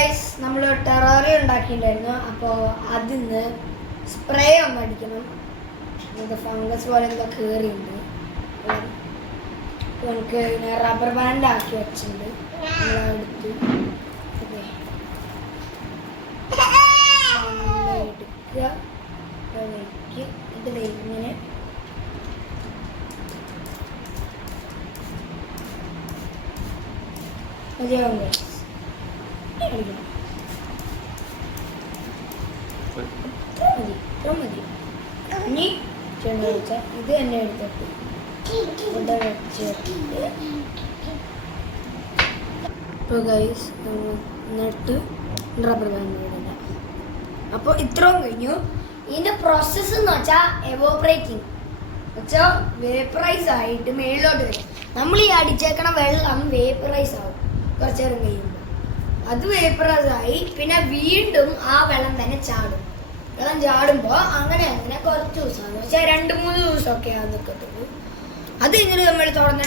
Guys നമ്മൾ ടെററി ഉണ്ടാക്കിയിട്ടുണ്ടായിരുന്നു. അപ്പോൾ അതിന്ന് സ്പ്രേ ഒന്ന് അടിക്കണം. ഇത് ഫംഗസ് പോലെ എന്തോ കയറിയുണ്ട്. നമുക്ക് റബ്ബർ ബാൻഡ് ആക്കി വെച്ചിട്ടുണ്ട്. എടുത്ത് എടുക്കുക, ഇത് ഇങ്ങനെ മതിയാവും. ഇത്ര മതി. ഇനി ചെണ്ട വെച്ചാൽ ഇത് തന്നെ എടുത്തിട്ട് ഇവിടെ വെച്ചിട്ട് ഇപ്പോൾ ഗൈസ് എന്നിട്ട് റബ്ബർ ബാൻഡ് ഇടുക. അപ്പോൾ ഇത്രയും കഴിഞ്ഞു. ഇതിൻ്റെ പ്രോസസ്സ് എന്ന് വെച്ചാൽ എവോപ്പറേറ്റിംഗ് വെച്ചാൽ വേപ്പറൈസ് ആയിട്ട് മേളിലോട്ട് വരും. നമ്മൾ ഈ അടിച്ചേക്കണ വെള്ളം വേപ്പറൈസ് ആവും കുറച്ച് നേരം കഴിയുമ്പോൾ. അത് വേപ്പറൈസ് ആയി പിന്നെ വീണ്ടും ആ വെള്ളം തന്നെ ചാടും. വെള്ളം ചാടുമ്പോൾ അങ്ങനെ കുറച്ച് ദിവസമാണ്, പക്ഷേ 2-3 ദിവസമൊക്കെ നിൽക്കത്തുള്ളൂ. അത് ഇങ്ങനെ നമ്മൾ തുറന്നിട്ട്